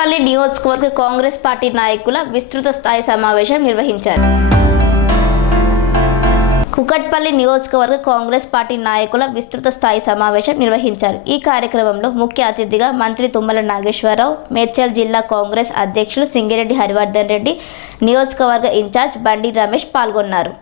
కుకట్పల్లి నియోజకవర్గ కాంగ్రెస్ పార్టీ నాయకుల విస్తృత స్థాయి సమావేశం నిర్వహించారు. కుకట్పల్లి నియోజకవర్గ కాంగ్రెస్ పార్టీ నాయకుల విస్తృత స్థాయి సమావేశం నిర్వహించారు. ఈ కార్యక్రమంలో ముఖ్య అతిథిగా మంత్రి తుమ్మల నాగేశ్వరరావు, మేడ్చల్ జిల్లా కాంగ్రెస్ అధ్యక్షులు సింగిరెడ్డి హరివర్ధన్ రెడ్డి, నియోజకవర్గ ఇన్ఛార్జ్ బండి రమేష్ పాల్గొన్నారు.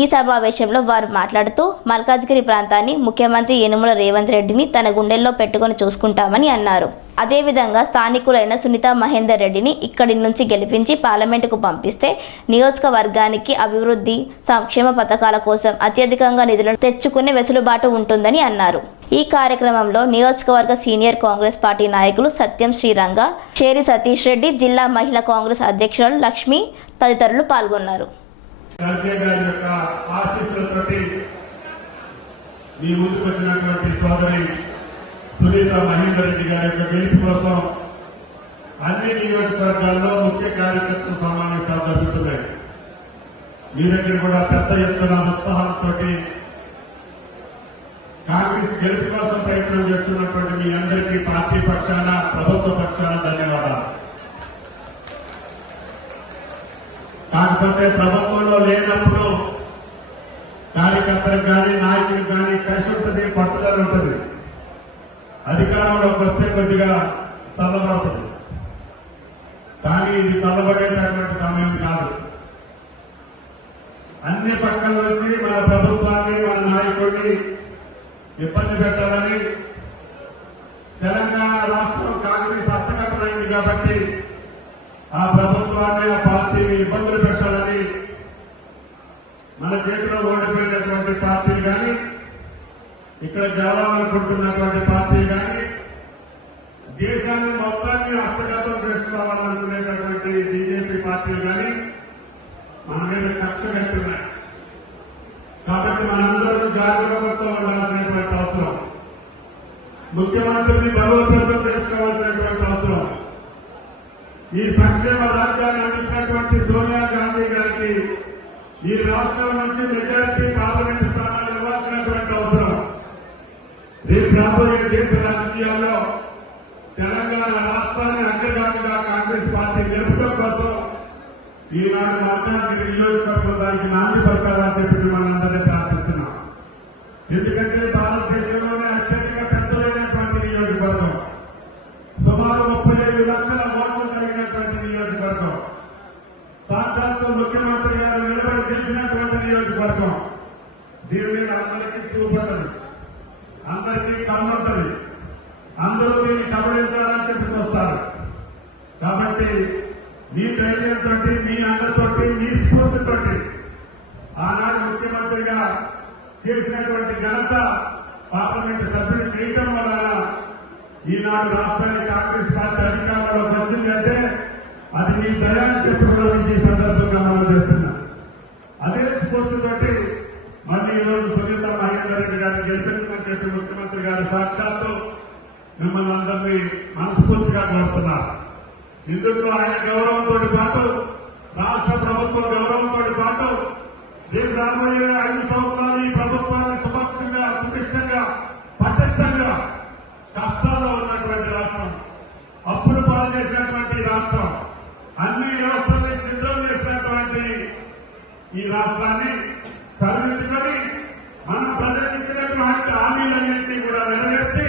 ఈ సమావేశంలో వారు మాట్లాడుతూ మల్కాజ్గిరి ప్రాంతాన్ని ముఖ్యమంత్రి యనుమల రేవంత్ రెడ్డిని తన గుండెల్లో పెట్టుకొని చూసుకుంటామని అన్నారు. అదేవిధంగా స్థానికులైన సునీత మహేందర్ రెడ్డిని ఇక్కడి నుంచి గెలిపించి పార్లమెంటుకు పంపిస్తే నియోజకవర్గానికి అభివృద్ధి, సంక్షేమ పథకాల కోసం అత్యధికంగా నిధులను తెచ్చుకునే వెసులుబాటు ఉంటుందని అన్నారు. ఈ కార్యక్రమంలో నియోజకవర్గ సీనియర్ కాంగ్రెస్ పార్టీ నాయకులు సత్యం శ్రీరంగ, చేరి సతీష్ రెడ్డి, జిల్లా మహిళా కాంగ్రెస్ అధ్యక్షురాలు లక్ష్మి తదితరులు పాల్గొన్నారు. గారి యొక్క ఆశీస్సులతోటి మీ ముందుకు వచ్చినటువంటి సోదరి సునీత మహేందర్ రెడ్డి గారి యొక్క గెలుపు కోసం అన్ని నియోజకవర్గాల్లో ముఖ్య కార్యకర్తల సమావేశాలు జరుగుతున్నాయి. మీ దగ్గర కూడా పెద్ద ఎత్తున ఉత్సాహంతో కాంగ్రెస్ గెలుపు కోసం ప్రయత్నం చేస్తున్నటువంటి మీ అందరికీ పార్టీ పక్షాన, ప్రభుత్వ పక్షాన ధన్యవాదాలు. కాకపోతే ప్రభుత్వంలో లేనప్పుడు కార్యకర్తలకు కానీ నాయకులకు కానీ కలిసి ఉంటుంది, పట్టుదల ఉంటుంది. అధికారంలోకి వస్తే కొద్దిగా చల్లబడుతుంది. కానీ ఇది చల్లబడేటటువంటి సమయం కాదు. అన్ని పక్కల నుంచి మన ప్రభుత్వాన్ని, మన నాయకుడిని ఇబ్బంది పెట్టాలని తెలంగాణ రాష్ట్రం కాంగ్రెస్ హస్తగతమైంది కాబట్టి ఆ ప్రభుత్వాన్ని, ఆ పార్టీని ఇబ్బందులు పెట్టాలని మన చేతిలో ఓడిపోయినటువంటి పార్టీలు కానీ, ఇక్కడ గెలవాలనుకుంటున్నటువంటి పార్టీలు కానీ, దేశాన్ని మొత్తాన్ని హస్తగతం చేసుకోవాలనుకునేటటువంటి బీజేపీ పార్టీలు కానీ మన మీద కక్ష కట్టున్నాయి. కాబట్టి మనందరూ జాగ్రత్తతో ఉండాల్సినటువంటి అవసరం, ముఖ్యమంత్రిని బలోపేతం చేసుకోవాల్సినటువంటి అవసరం. ఈ సంక్షేమ రాజ్యాన్ని అందించినటువంటి సోనియా గాంధీ గారికి ఈ రాష్ట్రం నుంచి మెజారిటీ పార్లమెంటు స్థానాలు ఇవ్వాల్సినటువంటి అవసరం. రేపు రాబోయే దేశ రాజకీయాల్లో తెలంగాణ రాష్ట్రాన్ని అగ్రగామిగా కాంగ్రెస్ పార్టీ నిలుపుకోవడం కోసం ఈనాడు మల్కాజ్గిరి నియోజకవర్గం దానికి నాంది పలకాలని చెప్పి మనందరినీ ప్రార్థిస్తున్నాం. ఎందుకంటే భారతదేశంలోనే అత్యధిక పెద్దలైనటువంటి నియోజకవర్గం, సుమారు 35 లక్షల ఓట్లు కలిగినటువంటి నియోజకవర్గం, సాక్షాత్తు ముఖ్యమంత్రి గారు నిలబడి గెలిచినటువంటి నియోజకవర్గం. దీని మీద అందరికీ చూపట్టదు, అందరికీ కమ్ముంటది, అందరూ దీన్ని కబడించాలని చెప్పి చూస్తారు. కాబట్టి మీ ధైర్యంతో, మీ అందరితో, మీ స్ఫూర్తితో ఆనాడు ముఖ్యమంత్రిగా చేసినటువంటి ఘనత పార్లమెంటు సభ్యులు చేయటం వలన ఈనాడు రాష్ట్రానికి కాంగ్రెస్ పార్టీ అధికారంలోకి వచ్చిందంటే అది మీ దయాన్ని చెప్పుకోవడానికి ఈ సందర్భంగా మనం చేస్తున్నాం. అదే స్ఫూర్తితోటి మళ్ళీ ఈరోజు సునీత మహేందర్ రెడ్డి గారిని గెలిపించమని చెప్పి ముఖ్యమంత్రి గారు సాక్షాత్తు మిమ్మల్ని అందరినీ మనస్ఫూర్తిగా కోరుతున్నారు. ఇందులో ఆయన గౌరవంతో పాటు, రాష్ట్ర ప్రభుత్వం గౌరవంతో పాటు రేపు రాబోయే 5 సంవత్సరాలు ఈ ప్రభుత్వాన్ని సుపక్షంగా, సుపిష్టంగా, పటిష్టంగా, కష్టాల్లో ఉన్నటువంటి రాష్ట్రం, అప్పులు పాలు చేసినటువంటి రాష్ట్రం, అన్ని వ్యవస్థల్ని సిద్ధం చేసినటువంటి ఈ రాష్ట్రాన్ని సరిదిద్దుకొని మనం ప్రజలకు ఇచ్చినటువంటి హామీలన్నింటినీ కూడా నెరవేర్చి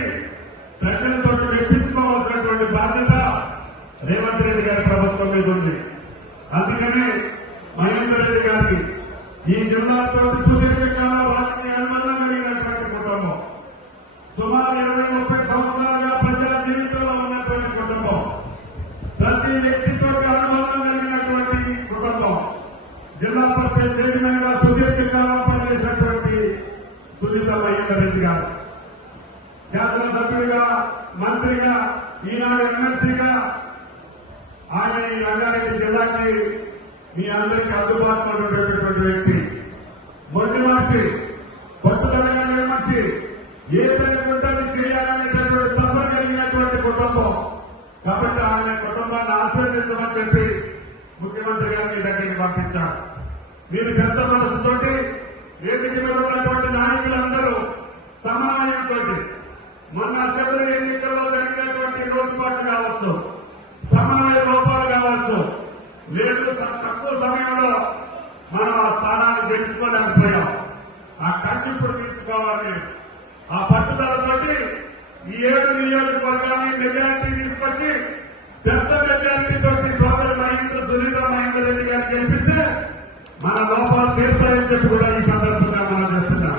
ప్రజలతో మెప్పించుకోవాల్సినటువంటి బాధ్యత రేవంత్ రెడ్డి గారి ప్రభుత్వం మీద ఉంది. అందుకని మహేందర్ రెడ్డి గారికి ఈ జిల్లాతో సుదీర్ఘకాల రాజకీయ అనుబంధం కలిగినటువంటి కుటుంబం, సుమారు 20-30 సంవత్సరాలుగా ప్రజా జీవితంలో ఉన్నటువంటి కుటుంబం, ప్రతి వ్యక్తితో అనుబంధం కలిగినటువంటి కుటుంబం, జిల్లా పరిషత్ చైర్మన్ గా సుదీర్ఘకాలం పనిచేసినటువంటి సునీత మహేందర్ రెడ్డి గారు, శాసనసభ్యుడిగా, మంత్రిగా, ఈనాడు ఎమ్మెల్సీగా ఆయన ఈ రంగారెడ్డి జిల్లాకి మీ అందరికీ అందుబాటులో ఉండేటటువంటి వ్యక్తి, మొండి మనిషి, పట్టుదలగా మనిషి, ఏ గుంటని చేయాలనేటటువంటి తప్ప కలిగినటువంటి కుటుంబం. కాబట్టి ఆయన కుటుంబాన్ని ఆశీర్వదించమని చెప్పి ముఖ్యమంత్రి గారు మీ దగ్గరికి పంపించారు. మీరు పెద్ద మనసుతోటి వేదిక మీద ఉన్నటువంటి నాయకులందరూ సమన్వయంతో మొన్న అసెంబ్లీ ఎన్నికల్లో జరిగినటువంటి లోటుపాటు కావచ్చు, తీసుకోలేకపోయాం. ఆ కక్ష ఇప్పుడు తీసుకోవాలి. ఆ పట్టుదలతోటి ఈ 7 నియోజకవర్గాన్ని మెజారిటీ తీసుకొచ్చి పెద్ద మెజారిటీ తోటి సోదరు సునీత మహేందర్ రెడ్డి గారు గెలిపిస్తే మన లోపాలు తీస్తాయని చెప్పి కూడా ఈ సందర్భంగా మనం చేస్తున్నాం.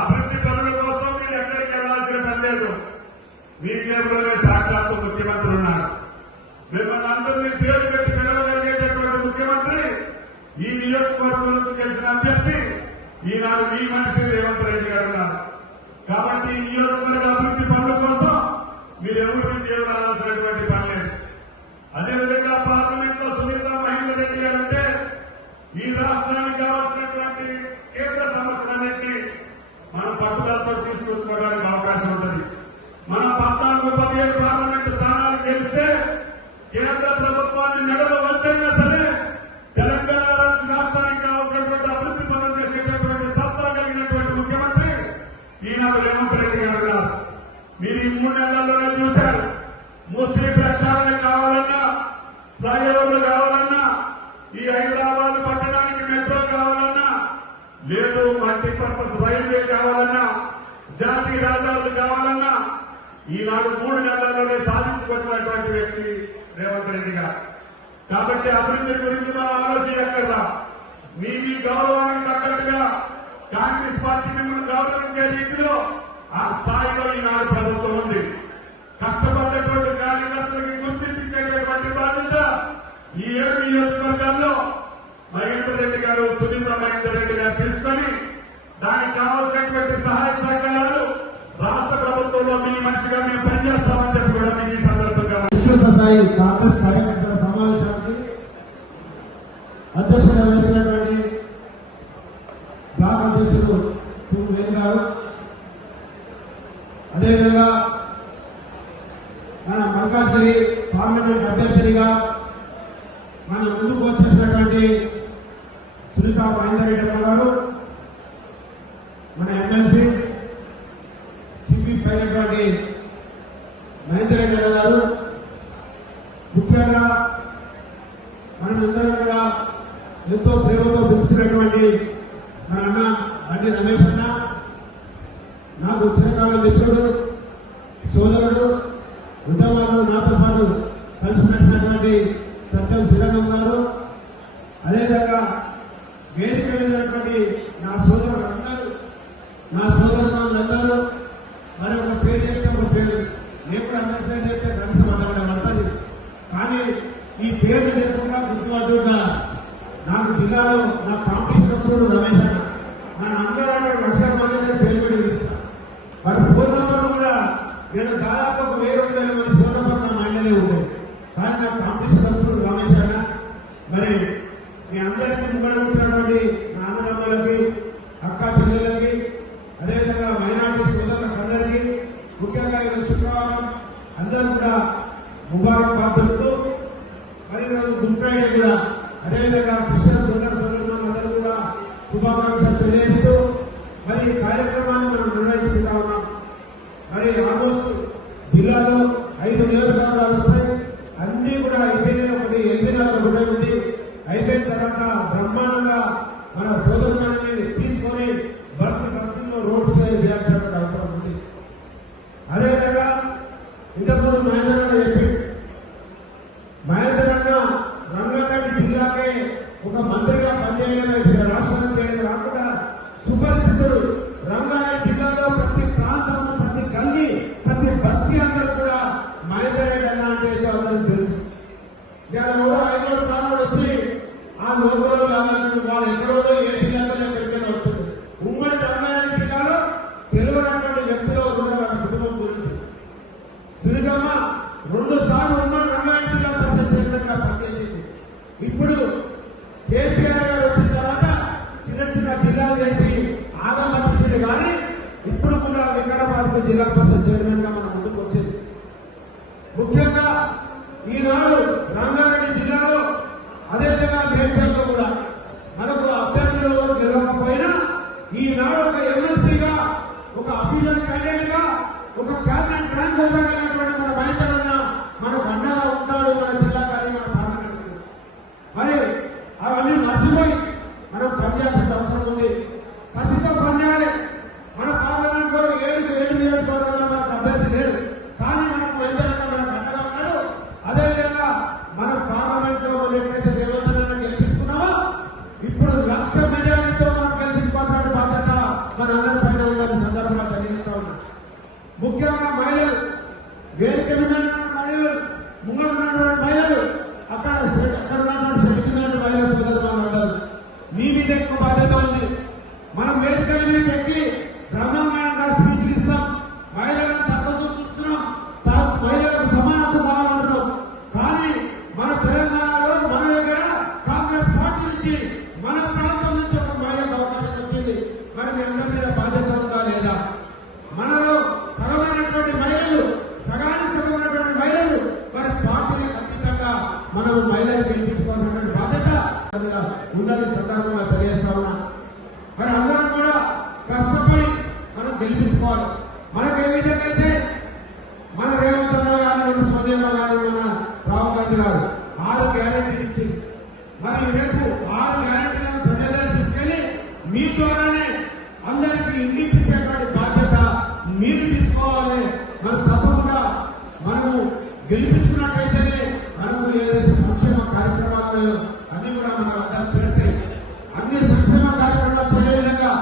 అభివృద్ధి పనుల కోసం మీరు ఎక్కడికి వెళ్లాల్సిన పని లేదు. మీ కేంద్రంలో సాక్షాత్తు ముఖ్యమంత్రి ఉన్నారు. మిమ్మల్ని అందరినీ పేరు పెట్టి పిలవగలిగేటటువంటి ముఖ్యమంత్రి ఈ నియోజకవర్గం నుంచి గెలిచిన అభ్యర్థి ఈనాడు మీ మనిషి రేవంత్ రెడ్డి గారు ఉన్నారు. కాబట్టి ఈ నియోజకవర్గ అభివృద్ధి పనుల కోసం మీరు ఎవరు చేయాల్సినటువంటి పని లేదు. అదేవిధంగా పార్లమెంట్ లో సునీత మహేందర్ రెడ్డి గారు అంటే ఈ రాష్ట్రానికి కావాల్సినటువంటి కేంద్ర సమస్యలన్నింటినీ మనం పట్టుదలతో తీసుకొచ్చుకోవడానికి అవకాశం ఉంటుంది. మన 14-17 పార్లమెంటు స్థానాలు గెలిస్తే కేంద్ర ప్రభుత్వాన్ని మెడలు వంచైనా సరే తెలంగాణ రాష్ట్రానికి కావాల్సినటువంటి అభివృద్ధి పనులు చేసేటటువంటి సత్తా కలిగినటువంటి ముఖ్యమంత్రి ఈనాడు రేవంత్ రెడ్డి గారు ఉన్నారు. మీరు ఈ 3 నెలల్లోనే చూశారు. ముస్లిం ప్రక్షాళన కావాలన్నా, ఫ్లైఓవర్లు కావాలన్నా, ఈ హైదరాబాద్ పట్టణానికి మెట్రో కావాలన్నా, లేదు మల్టీపర్పస్ రైల్వే కావాలన్నా, జాతీయ రహదారులు కావాలన్నా ఈనాడు 3 నెలల్లోనే సాధించుకున్నటువంటి వ్యక్తి రేవంత్ రెడ్డి గారు. కాబట్టి అభివృద్ధి గురించి మనం ఆలోచించక్కర్లా. మీ గౌరవానికి తగ్గట్టుగా కాంగ్రెస్ పార్టీ మిమ్మల్ని గౌరవించే రీతిలో ఆ స్థాయిలో ఈనాడు ప్రభుత్వం ఉంది. కష్టపడ్డటువంటి కార్యకర్తలకి గుర్తించేటటువంటి బాధ్యత ఈ 7 నియోజకవర్గాల్లో మహేందర్ రెడ్డి గారు, సునీత మహేందర్ రెడ్డి గారు తీసుకొని దానికి కావాల్సినటువంటి సహాయ సహకారాలు రాష్ట్ర ప్రభుత్వంలో మీ మనిషిగా మేము పనిచేస్తామని చెప్పి కూడా మీకు ఈ సందర్భంగా విశ్వస్థాయి కాంగ్రెస్ కార్యకర్తల సమావేశానికి అధ్యక్షత వహించినటువంటి బ్లాక్ అధ్యక్షుడు వేణు గారు, అదేవిధంగా మన మల్కాజ్గిరి పార్లమెంట్ అభ్యర్థినిగా మన ముందుకు వచ్చేసినటువంటి సునీత మహేందర్ రెడ్డి గారు, మన ఎమ్మెల్సీ సిపి పైనటువంటి మహేందర్ రెడ్డి గారు, ముఖ్యంగా మనమందరం కూడా ఎంతో ప్రేమతో పిలుస్తున్నటువంటి మన అన్న బండి రమేష్ అన్న, నాకు చిరకాల మిత్రుడు, సోదరుడు, ఉద్యమాలు నాతో పాటు కలిసి నడిచినటువంటి సత్యం శ్రీరంగం గారు, అదేవిధంగా వేదిక వెళ్ళినటువంటి నా సోదరులందరూ, నా సోదరులందరూ మరి ఒక పేరు చెప్తే ఒక పేరు నేను కూడా అందరి చెప్తే కలిసి మాట్లాడమంటది. కానీ ఈ పేరు లేకుండా గుర్తుపట్టుగా నాకు జిల్లాలో నా కాంపిటీషన్ వస్తుడు రమేష్ అన్న, మన అందరూ 1,00,000 మంది పేరు పెట్టి పిలుస్తాను. వారి ఫోన్ నంబర్లు కూడా నేను దాదాపు 1,000 మంది ఫోన్ నంబర్ నా మైండ్లోనే ఉంటాయి. కానీ నా కాంపిటీషన్ వస్తుడు రమేష్ అన్న. మరి మీ అందరికీ ముంగడ వచ్చినటువంటి నా అన్నదమ్ములకి, అక్క చెల్లెలకి, అదేవిధంగా మైనార్టీ సోదరులకు అందరికీ ముఖ్యంగా ఈరోజు శుక్రవారం అందరూ కూడా ముబారక్ బాధ్యతలు, మరి ఈరోజు గుడ్ ఫ్రైడే కూడా, అదేవిధంగా క్రిస్టియన్ సోదరులు అందరూ కూడా శుభాకాంక్షలు తెలియజేస్తూ మరి ఈ కార్యక్రమాన్ని మనం నిర్వహించుకుంటా ఉన్నాం. మరి ఆల్మోస్ట్ జిల్లాలో 5 నియోజకవర్గాలు వస్తాయి. అన్ని కూడా అయిపోయిన ఒకటి ఒకటే ఉంది. అయిపోయిన తర్వాత బ్రహ్మాండంగా మన సోదరులని తీసుకొని బస్సులో రోడ్ సైడ్ చేయాల్సిన అవసరం ఉంది. అదేవిధంగా ఇంతకుముందు మహేందర్ అన్న చెప్పి మహేందర్ అన్న రంగారెడ్డి జిల్లాకే ఒక మంత్రిగా పనిచేయడానికి రాష్ట్రానికి రాకుండా సుపరిచితుడు. రంగారెడ్డి జిల్లాలో ప్రతి ప్రాంతంలో, ప్రతి గల్లీ, ప్రతి బస్తీ అందరూ కూడా మహేందర్ రెడ్డి అన్న అంటే అందరూ తెలుసు. ఇవాళ కూడా 5 ప్రాంతాలు వచ్చి ఆ లోకల్లో వాళ్ళు ఎక్కడో ఏ జిల్లాలో ఎక్కడికైనా వచ్చింది. ఉమ్మడి రంగారెడ్డి జిల్లాలో తెలియనటువంటి వ్యక్తులు కూడా వాళ్ళ కుటుంబం గురించి సునీతమ్మ 2 సార్లు ఉమ్మడి రంగారెడ్డి జిల్లా పరిషత్ చైర్మన్గా పనిచేసింది. ఇప్పుడు కేసీఆర్ గారు వచ్చిన తర్వాత చిన్న జిల్లాలు చేసి ఆగమర్చింది. కానీ ఇప్పుడు కూడా వికారాబాద్ జిల్లా పరిషత్ చైర్మన్ గా మన ముందుకు వచ్చింది. ముఖ్యంగా ఈనాడు రంగారెడ్డి జిల్లాలో, అదేవిధంగా మేడ్చల్లో కూడా మనకు అభ్యర్థులు గెలవకపోయినా ఈనాడు ఒక ఎమ్మెల్సీగా, ఒక అఫీషియల్ క్యాండిడేట్ గా, ఒక క్యాబినెట్ ర్యాంక్ పొందగలిగినటువంటి మన బయటన్న మనకు అండగా ఉంటాడు మన జిల్లా కానీ మన పార్లమెంట్. మరి అవన్నీ మర్చిపోయి మనం పనిచేయాల్సిన అవసరం ఉంది. మహిళలు ముంగడు ఉన్నటువంటి మహిళలు అక్కడ ఉన్నటువంటి శక్తి ఉన్నటువంటి మహిళలు సోదరులు అంటారు. మీ మీద ఎక్కువ బాధ్యత ఉంది. మనం వేదికల మీద ఎక్కి బ్రహ్మాండంగా స్పీచ్లు ఇస్తాం, మహిళలను తక్కువ చూస్తున్నాం, మహిళలకు సమానత్వం కావాలంటున్నాం. కానీ మన తెలంగాణలో మన దగ్గర కాంగ్రెస్ పార్టీ నుంచి మన ప్రాంతం నుంచి ఒక మహిళకు అవకాశం వచ్చింది. మరి మీ అందరి మీద బాధ్యత ఉందా లేదా? మనలో సగమైనటువంటి మహిళలు, సగానికి సగమైనటువంటి మహిళలు మరి పార్టీని ఖచ్చితంగా మనం మహిళలు గెలిపించుకోవాల్సినటువంటి బాధ్యత ఉన్నది సందర్భంగా తెలియజేస్తా ఉన్నా. మరి అందరం కూడా కష్టపడి మనం గెలిపించుకోవాలి. మనకు ఏ విధంగా అయితే మన రేవంత్ గారు, సోనియా గారు, మన రాహుల్ గాంధీ గారు 6 గ్యారెంటీలు ఇచ్చింది. మరి రేపు 6 గ్యారెంటీలను ప్రజలకు తీసుకెళ్లి మీ ద్వారానే అందరికీ ఇంటించేటువంటి బాధ్యత మీరు తీసుకోవాలి. మనం తప్పకుండా మనము గెలిపించుకున్నట్టయితేనే మనము ఏదైతే సంక్షేమ కార్యక్రమాలు అన్ని కూడా మనం అర్థం చేస్తాయి. అన్ని సంక్షేమ కార్యక్రమాలు చేయ విధంగా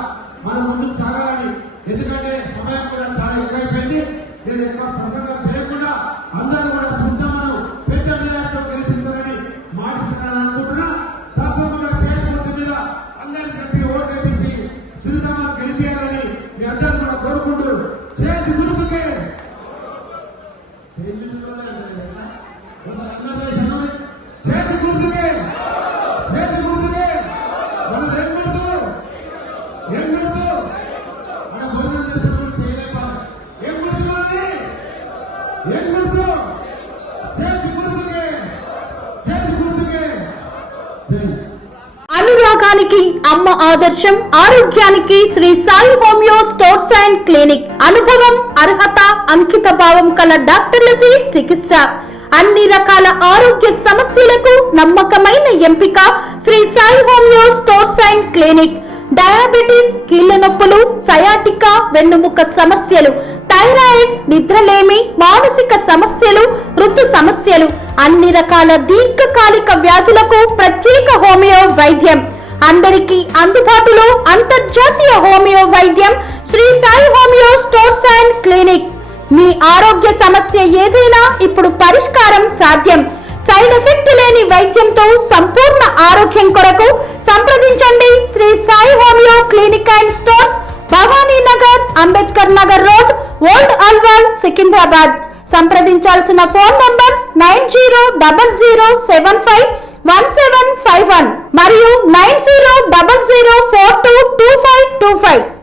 మనం ముందుకు సాగాలని. ఎందుకంటే సమయం కూడా చాలా ఎక్కువైపోయింది. నేను ఎక్కువ ప్రసంగం చేయకుండా అందరూ కూడా మనం పెద్ద మేరతో గెలిపిస్తారని మాటిస్తున్నాను అనుకుంటున్నా. తప్పకుండా చేతి మీద అందరికీ చెప్పి ఓటు వేయించి సున్నితంగా గెలిపించాలని మీ అందరూ కూడా కోరుకుంటూ చేతి గుర్తుకే చేతి గుర్తుకే చేతి గుర్తుకే మనం ఏం గుర్తు మన భోజనం చేసినప్పుడు చేయలేపాలి. ఏం గుర్తు చేతి గుర్తుకే అనురాగానికి అమ్మ ఆదర్శం, ఆరోగ్యానికి Shri Sai homeo stores and clinic. అనుభవం, అర్హత, అంకిత భావం కల డాక్టర్లచే చికిత్స. అన్ని రకాల ఆరోగ్య సమస్యలకు నమ్మకమైన ఎంపిక Shri Sai homeo stores and clinic. Diabetes, కీళ్ల నొప్పులు, సయాటికా, వెన్నుముక సమస్యలు, థైరాయిడ్, నిద్రలేమి, మానసిక సమస్యలు, ఋతు సమస్యలు, అన్ని రకాల దీర్ఘకాలిక వ్యాధులకు ప్రత్యేక హోమియో వైద్యం. అందరికీ అందుబాటులో అంతర్జాతీయ హోమియో వైద్యం Shri Sai homeo stores and clinic. మీ ఆరోగ్య సమస్య ఏదైనా ఇప్పుడు పరిష్కారం సాధ్యం. సైడ్ ఎఫెక్ట్ లేని వైద్యంతో సంపూర్ణ ఆరోగ్యం కొరకు సంప్రదించండి Shri Sai homeo clinic and stores, Bhavani Nagar, Ambedkar Nagar road, old Alwal, Secunderabad. సంప్రదించాల్సిన ఫోన్ నంబర్స్ 9000751751 మరియు 9000422525.